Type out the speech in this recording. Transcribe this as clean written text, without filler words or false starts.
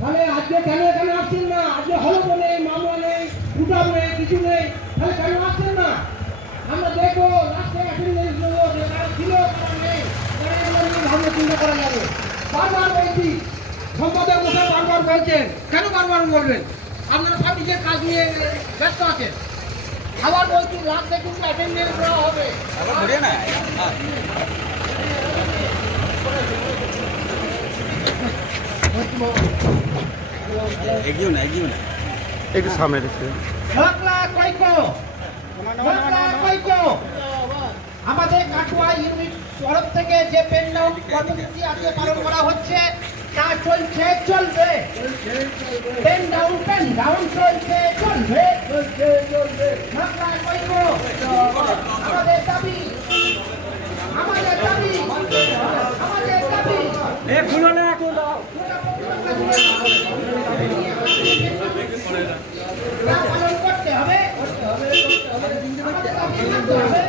তাহলে আজকে কেন এখানে আসছেন না? আজকে হলফ নেই, মামলা নেই, উঠাও নেই, কিছু নেই, তাহলে কেন আসছেন না? আমরা দেখবো লাস্টে অ্যাটেন্ডেন্স নেবো, যে কারা ছিল কারা নেই, কারা এগুলো নিয়ে ভাবনা চিন্তা করা যাবে। বারবার বলছি, সম্পাদক মশাই বারবার বলছেন, কেন বারবার বলবেন? আপনারা সব নিজের কাজ নিয়ে ব্যস্ত আছেন। আবার বলছি লাস্টে কিন্তু অ্যাটেন্ডেন্স দেওয়া হবে। একটু সামনে রেখে আমাদের কাটুয়া ইউনিট তরফ থেকে যে পেন ডাউন কর্মসূচি আজকে পালন করা হচ্ছে তা চলছে, চলবে। পেন ডাউন চলছে, চলবে। আমাদের দাবি, আমাদের দাবি, আমাদের দাবি পালন করতে হবে। আমাদের দাবি মানতে হবে।